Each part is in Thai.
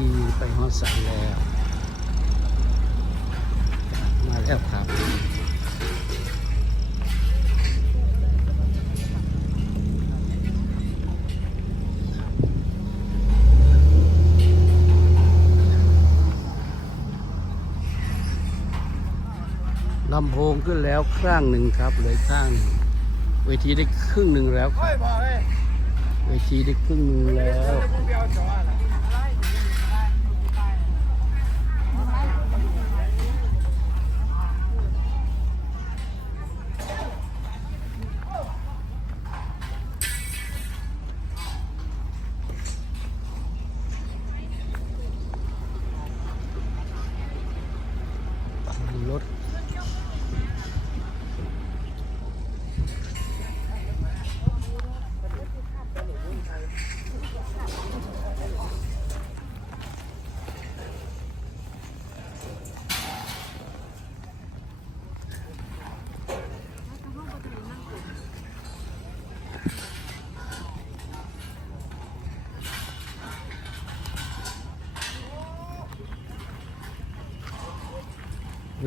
ทีไปฮอดสันแล้ว มาแล้วครับลำโพงขึ้นแล้วข้างหนึ่งครับเลยข้างหนึ่งเวทีได้ครึ่งหนึ่งแล้วครับเวทีได้ครึ่งหนึ่งแล้ว ร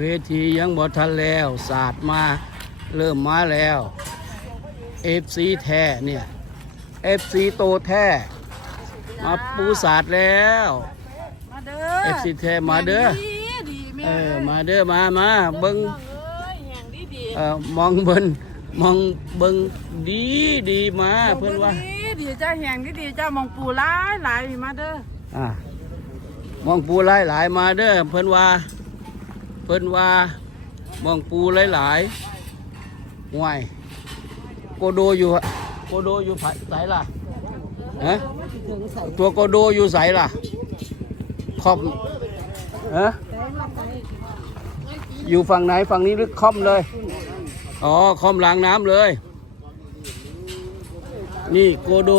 วทียังบ่ทันแล้วศาสตร์มาเริ่มมาแล้วเอฟซีแท้เนี่ยเอฟซีโตแท้มาปูศาสตร์แล้วมาเด้อเอฟซีแท้มาเด้อดีดีแม่เออมาเด้อมามาเบิงน้องเอ้ยแห่งดีดีเออมองเบินมองเบิงดีดีมาเพื่อนว่าดีดีจ้าแห่งดีดีจ้ามองปูหลายหลายมาเด้ออ่ามองปูหลายหลายๆมาเด้อเพื่อนว่า เพื่นว่ามองปูหลายหลายๆห่วยโกโดอยู่โกโดอยู่ไผไสล่ะฮะตัวโกโดอยู่ไสล่ะคอมฮะอยู่ฝั่งไหนฝั่งนี้หรือคอมเลย อ๋อคอมล้างน้ำเลย นี่โกโด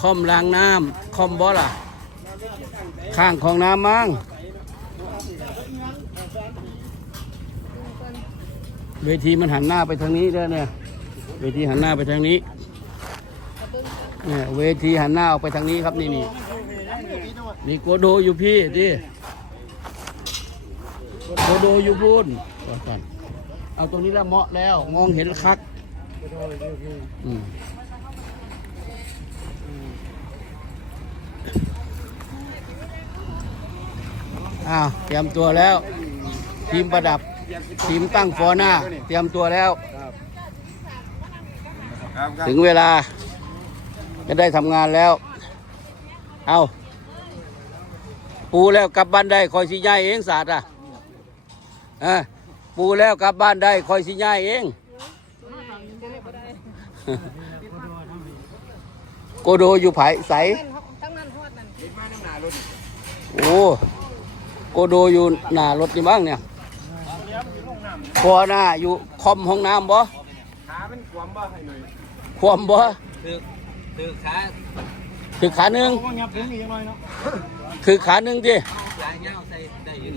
คอมล้างน้ำคอมบอล่ะ ข้างของน้ำมั้ง เวทีมันหันหน้าไปทางนี้ด้วยเนี่ย เวทีหันหน้าไปทางนี้เนี่ยเวทีหันหน้าออกไปทางนี้ครับนี่นี่นี่โกโดอยู่พี่ดิโกโดอยู่พูนก่อนเอาตรงนี้แล้วเหมาะแล้ว มองเห็นคักอืมอ้าวเตรียมตัวแล้ว ทีมประดับ ทีมตั้งฟอร์หน้า เตรียมตัวแล้ว ถึงเวลาจะได้ทำงานแล้ว เอาปูแล้วกลับบ้านได้คอยสิย้ายเองศาสตร์อะเออปูแล้วกลับบ้านได้คอยสิย้ายเองโกโดอยู่ไผใสตั้งนั้นฮอดนั่นโอ้โกโดอยู่หน้ารถนี่บ้างเนี่ย พอหน้าอยู่คอมห้องน้ำบ่ขาเป็นความบ้าให้หน่อยความบ่ถือถือขาคือขาหนึ่งก็งับถึงอีกหน่อยเนาะคือขาหนึ่งที่ยายเงาใส่ได้อยืน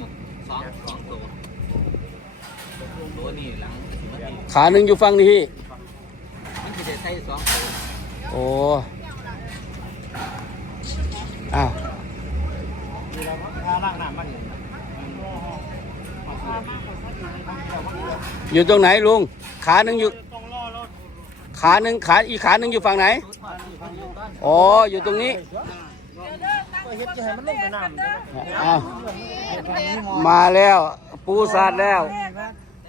สองสองตัวตัวนี้หลังสิบนาทีขาหนึ่งอยู่ฝั่งนี้มันจะได้ใส่สองตัวโอ้อ้าว อยู่ตรงไหนลุง ขาหนึ่งอยู่ ขาหนึ่งขาอีกขาหนึ่งอยู่ฝั่งไหน อ๋อ อยู่ตรงนี้เฮ็ดจะให้มันลงไปน้ำอ้ามาแล้ว ปูสาดแล้ว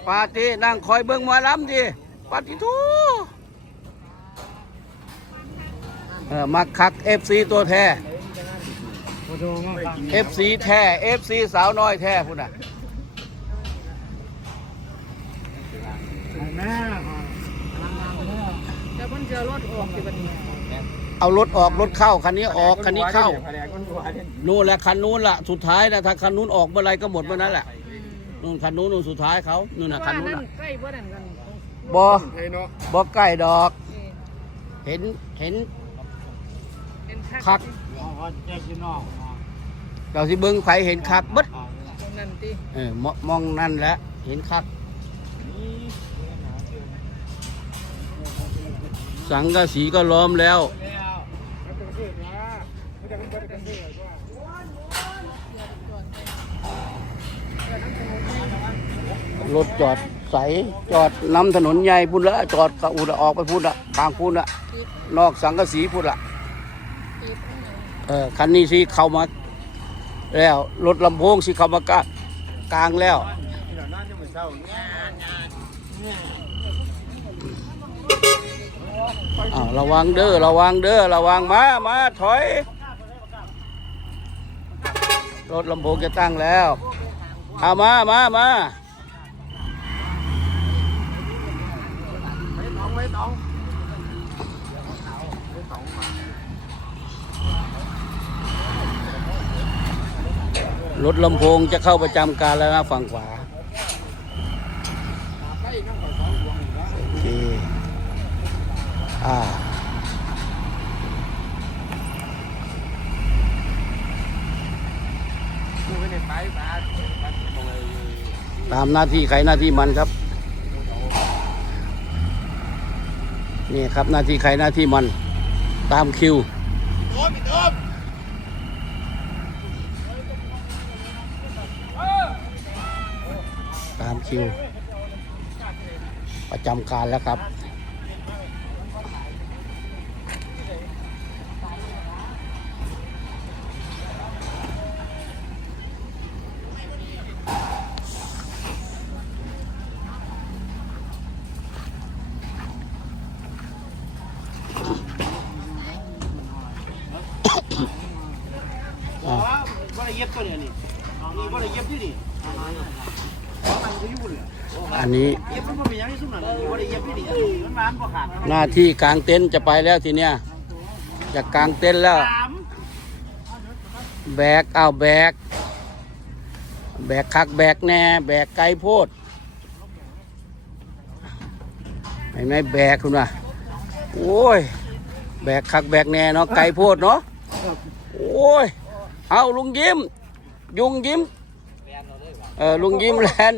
ปาตินั่งคอยเบิ้งหมอลำดิปาติทูเออมาคักเอฟซีตัวแท้เอฟซีแท้เอฟซีสาวน้อยแท้พุ่นน่ะ แม่ จะมันจะรถออกสิบัดนี้เอารถออกรถเข้าคันนี้ออกคันนี้เข้าแผลก้นหัวเนี่ยนู่นแหละคันนู้นละสุดท้ายนะถ้าคันนู้นออกเมื่อไรก็หมดเมื่อนั้นแหละนู่นคันนู้นนู่นสุดท้ายเขานู่นน่ะคันนู้นนั่น่ะนใกล้บ่นั่นกันบอไอ้เนาะบอใกล้ดอกนี่เห็นเห็นเป็นคักอ๋อแจ๊กอยู่นอกเราสิเบิ้งไผเห็นคักเบิดตรงนั้นติเออมอมองนั่นแหละเห็นคัก สังกะสีก็ล้อมแล้ว รถจอดใส จอดนำถนนใหญ่พุ่นละ จอดกระอุดออกไปพุ่นละทางพุ่นละ นอกสังกะสีพุ่นละเออคันนี้สิเข้ามา แล้วรถลำโพงสิเข้ามากะกลางแล้ว อ้าวระวังเด้อระวังเด้อระวังมามาถอย รถลำโพงจะตั้งแล้วเอามามามาถลำโพงจะเข้าประจำการแล้วนะฝั่งขวาโอเค อ่าตามหน้าที่ใครหน้าที่มันครับ นี่ครับหน้าที่ใครหน้าที่มัน ตามคิวตามคิว ประจำการแล้วครับ อ๋อบ่ได้เย็บตัวเนี่ยนี่นี่บ่ได้เย็บที่นี่อันนี้หน้าที่กลางเต็นท์จะไปแล้วทีเนี้ยจะกลางเต็นท์แล้ว แบกเอาแบก แบกคักแบกแน่ แบกไกลโพดเห็นไหมแบกคุณว่ะโอ้ย แบกคักแบกแน่เนาะไกลโพดเนาะโอ้ย เอาลุงยิ้ม ยุงยิ้มเออลุงยิ้มแลน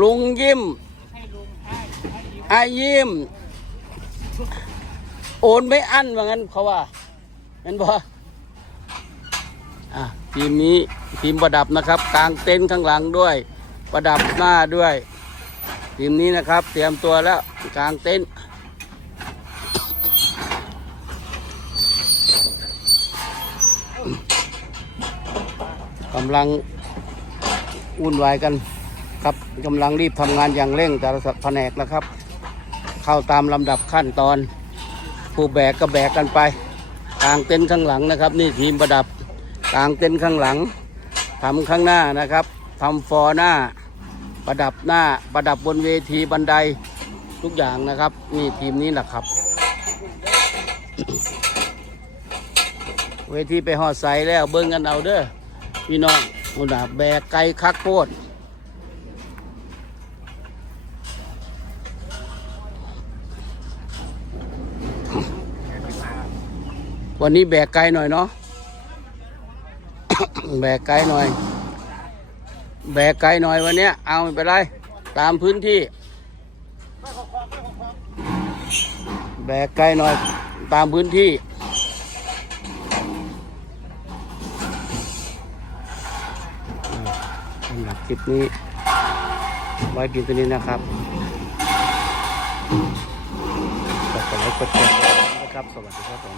ลุงยิ้มไอยิ้ม โอนไม่อั้นว่างั้นเขาว่าเห็นบ่อะทีมนี้ทีมประดับนะครับกลางเต็นท์ข้างหลังด้วย ประดับหน้าด้วย ทีมนี้นะครับ เตรียมตัวแล้วกลางเต็นท์ กำลังวุ่นวายกันครับกำลังรีบทำงานอย่างเร่งแต่ละแผนกนะครับ เข้าตามลำดับขั้นตอน ผู้แบกก็แบกกันไปกลางเต็นท์ข้างหลังนะครับ นี่ทีมประดับกลางเต็นท์ข้างหลังทำข้างหน้านะครับทำฟอร์หน้า ประดับหน้าประดับบนเวทีบันไดทุกอย่างนะครับ นี่ทีมนี้แหละครับ เวทีไปหอดใสแล้วเบิ้งกันเอาเด้อ พี่น้องอุดาแบกไก่คักโคตรวันนี้แบกไก่หน่อยเนาะ แบกไกลหน่อย แบกไกลหน่อยวันนี้เอาไม่เป็นไรตามพื้นที่ แบกไกลหน่อยตามพื้นที่ สำหรับ คลิปนี้ ไว้เพียงเท่านี้นะครับกดไลค์กดแชร์นะครับ สวัสดีครับผม